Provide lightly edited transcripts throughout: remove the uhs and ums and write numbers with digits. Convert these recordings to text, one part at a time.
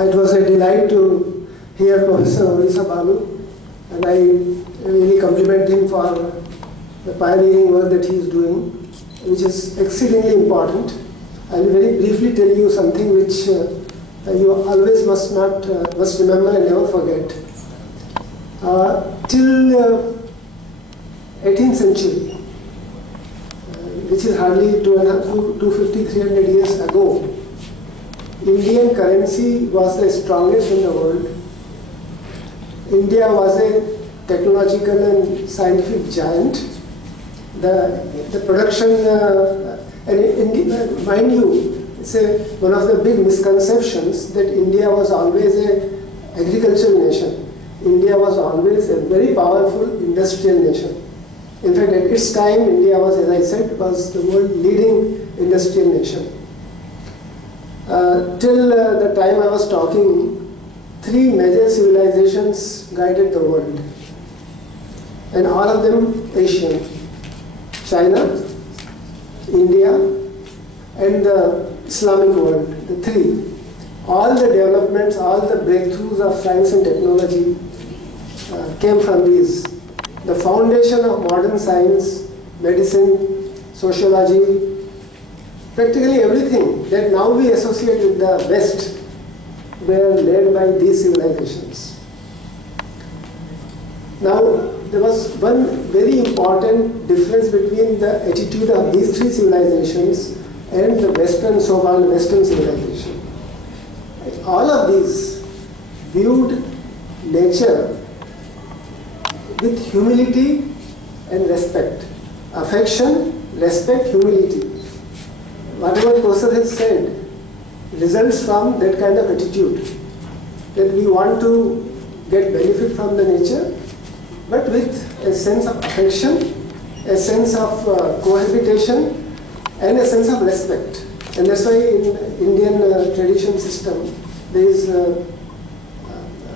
It was a delight to hear Professor S.Abbasi, and I really compliment him for the pioneering work that he is doing, which is exceedingly important. I will very briefly tell you something which you always must remember and never forget. Till 18th century, which is hardly 250, 300 years ago, Indian currency was the strongest in the world. India was a technological and scientific giant. The production, and mind you, it's one of the big misconceptions that India was always an agricultural nation. India was always a very powerful industrial nation. In fact, at its time, India was, as I said, was the world leading industrial nation. Till the time I was talking, 3 major civilizations guided the world, and all of them Asian: China, India, and the Islamic world, the 3. All the developments, all the breakthroughs of science and technology came from these. The foundation of modern science, medicine, sociology, practically everything that now we associate with the West were led by these civilizations. Now, there was one very important difference between the attitude of these 3 civilizations and the Western, so-called Western civilization. All of these viewed nature with humility and respect. Affection, respect, humility. Whatever Professor has said results from that kind of attitude, that we want to get benefit from the nature, but with a sense of affection, a sense of cohabitation, and a sense of respect. And that's why in Indian tradition system, there is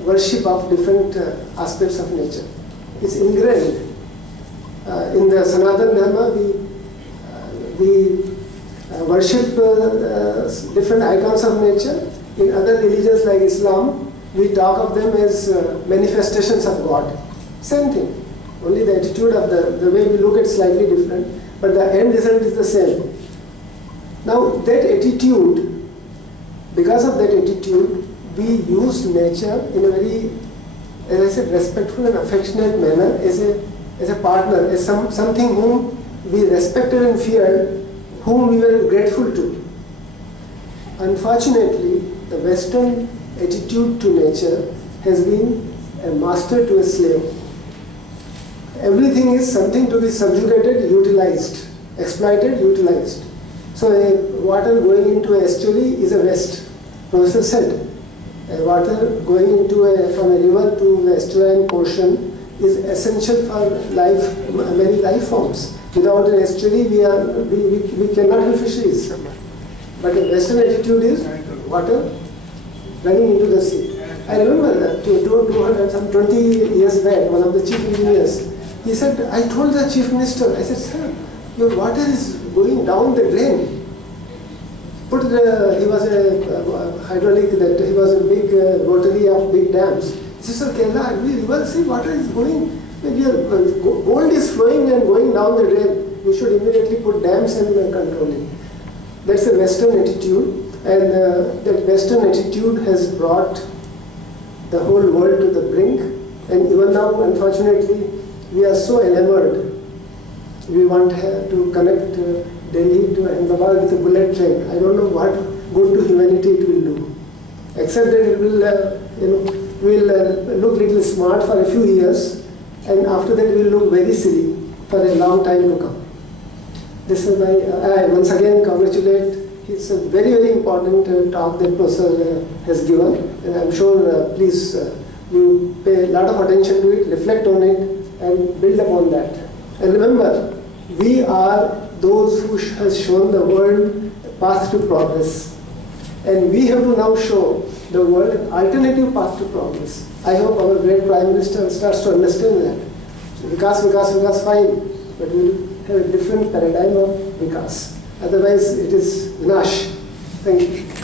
worship of different aspects of nature. It's ingrained. In the Sanatana Dharma, we worship different icons of nature. In other religions like Islam, we talk of them as manifestations of God. Same thing. Only the attitude of the way we look at slightly different, but the end result is the same. Now that attitude, because of that attitude, we use nature in a very, as I said, respectful and affectionate manner, as a partner, as something whom we respected and feared, whom we were grateful to. Unfortunately, the Western attitude to nature has been a master to a slave. Everything is something to be subjugated, utilized, exploited, utilized. So water going into an estuary is a waste. Professor said, water going into from a river to the estuarine portion is essential for life, many life forms. Without an estuary, we cannot have fisheries. But the Western attitude is water running into the sea. I remember that 20 years back, one of the chief engineers, he said, I told the chief minister, I said, sir, your water is going down the drain. He was a hydraulic, he was a big rotary of big dams. He said, sir, Kerala, we will see water is going, gold is flowing and going down the drain. We should immediately put dams and control it. That's a Western attitude, and that Western attitude has brought the whole world to the brink. And even now, unfortunately, we are so enamored. We want to connect Delhi to Ahmedabad with a bullet train. I don't know what good to humanity it will do, except that it will look little smart for a few years, and after that it will look very silly for a long time to come. This is why I once again congratulate. It's a very, very important talk that Professor has given, and I'm sure please you pay a lot of attention to it, reflect on it, and build upon that. And remember, we are those who has shown the world a path to progress, and we have to now show the world an alternative path to progress. I hope our great Prime Minister starts to understand that. Vikas, fine, but we will have a different paradigm of Vikas. Otherwise, it is Vinash. Thank you.